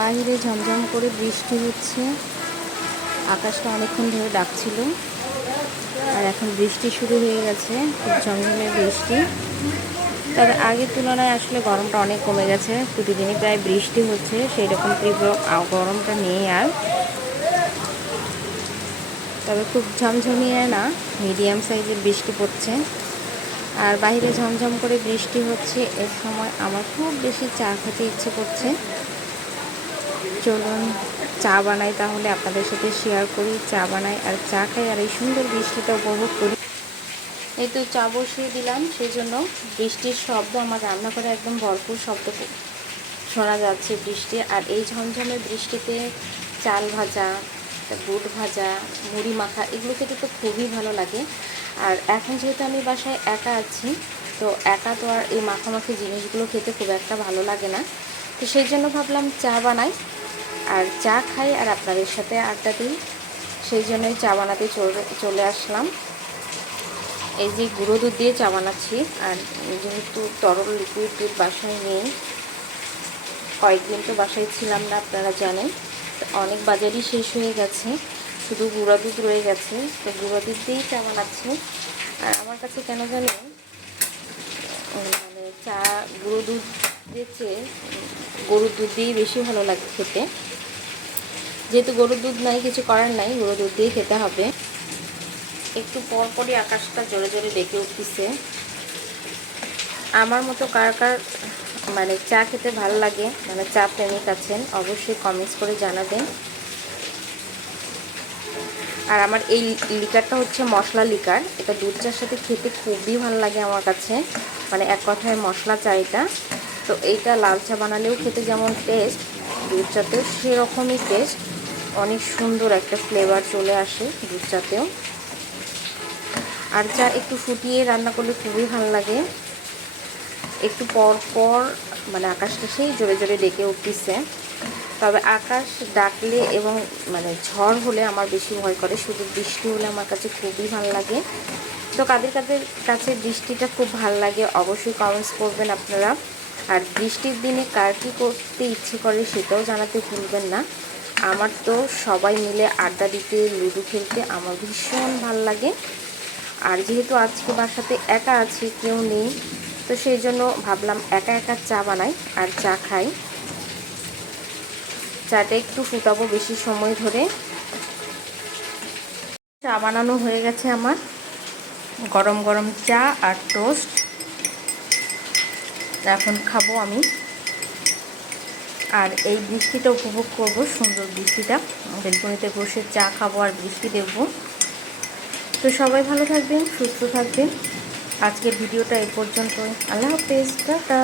বাইরে ঝমঝম করে বৃষ্টি হচ্ছে। আকাশটা অনেকক্ষণ ধরে ডাকছিল। আর এখন বৃষ্টি শুরু হয়ে গেছে, খুব ঝমঝমে বৃষ্টি। তবে আগের তুলনায় আসলে গরমটা অনেক কমে গেছে। প্রতিদিনই প্রায় বৃষ্টি হচ্ছে সেই রকম তীব্র গরমটা নেই আর। তবে খুব ঝমঝমিয়ে না, মিডিয়াম সাইজের বৃষ্টি পড়ছে। আর বাইরে ঝমঝম করে বৃষ্টি হচ্ছে এর সময় আমার খুব বেশি চা খেতে ইচ্ছে করছে। চলুন চা বানাই তাহলে আপনাদের সাথে শেয়ার করি। চা বানাই আর চা খাই আর এই সুন্দর বৃষ্টিটা উপভোগ করি। এই তো চা বসিয়ে দিলাম, সেই জন্য বৃষ্টির শব্দ আমার রান্না করে একদম ভরপুর শব্দ শোনা যাচ্ছে বৃষ্টি। আর এই ঝমঝমে বৃষ্টিতে চাল ভাজা বুট ভাজা, মুড়ি মাখা, এগুলো খেতে তো খুবই ভালো লাগে। আর এখন যেহেতু আমি বাসায় একা আছি, তো একা তো আর এই মাখামাখি জিনিসগুলো খেতে খুব একটা ভালো লাগে না। তো সেই জন্য ভাবলাম চা বানাই। আর চা খাই আর আপনাদের সাথে আড্ডা দিই। সেই জন্যই চা বানাতে চলে চলে আসলাম। এই যে গুঁড়ো দুধ দিয়ে চা বানাচ্ছি আর যেহেতু তরল লিকুইড দুধ বাসায় নেই, কয়েকদিন তো বাসায় ছিলাম না, আপনারা জানেন। অনেক বাজারই শেষ হয়ে গেছে, শুধু গুঁড়া দুধ রয়ে গেছে। তো গুঁড়া দুধ দিয়েই চা বানাচ্ছি। আর আমার কাছে কেন জানি মানে চা, গুঁড়ো দুধ দিয়ে চেয়ে গরুর দুধ দিয়েই বেশি ভালো লাগে খেতে। যেহেতু গরুর দুধ নাই, কিছু করার নাই, গরুর দুধ দিয়ে খেতে হবে। একটু পর পরই আকাশটা জোরে জোরে ডেকে উঠতেছে। আমার মতো কার কার মানে চা খেতে ভালো লাগে মানে চা প্রেমিক আছেন, অবশ্যই কমেন্টস করে জানাবেন। আর আমার এই লিকারটা হচ্ছে মশলা লিকার। এটা দুধ চার সাথে খেতে খুবই ভালো লাগে আমার কাছে। মানে এক কথায় মশলা চা এটা। তো এইটা লাল চা বানালেও খেতে যেমন টেস্ট দুধ চাতেও সেরকমই টেস্ট অনেক সুন্দর একটা ফ্লেভার চলে আসে দুধ চাতেও আর চা একটু ফুটিয়ে রান্না করলে খুবই ভালো লাগে। একটু পর পর মানে আকাশটা সেই জোরে জোরে ডেকে উঠতেছে। তবে আকাশ ডাকলে এবং মানে ঝড় হলে আমার বেশি ভয় করে, শুধু বৃষ্টি হলে আমার কাছে খুবই ভালো লাগে। তো কাদের কাদের কাছে বৃষ্টিটা খুব ভালো লাগে অবশ্যই কমেন্টস করবেন আপনারা। আর বৃষ্টির দিনে কার কী করতে ইচ্ছে করে সেটাও জানাতে ভুলবেন না। আমার তো সবাই মিলে আড্ডা দিতে, লুডো খেলতে আমার ভীষণ ভালো লাগে। আর যেহেতু আজকে বাসাতে একা আছি, কেউ নেই, তো সেই জন্য ভাবলাম একা একা চা বানাই আর চা খাই। চাটা একটু ফুটাবো বেশি সময় ধরে। চা বানানো হয়ে গেছে আমার। গরম গরম চা আর টোস্ট। এখন খাব আমি। আর এই বৃষ্টিটা উপভোগ করব, সুন্দর বৃষ্টিটা। বেলকনিতে বসে চা খাব আর বৃষ্টি দেখব তো সবাই ভালো থাকবেন, সুস্থ থাকবেন। আজকের ভিডিওটা এই পর্যন্তই। আল্লাহ হাফেজ, টাটা।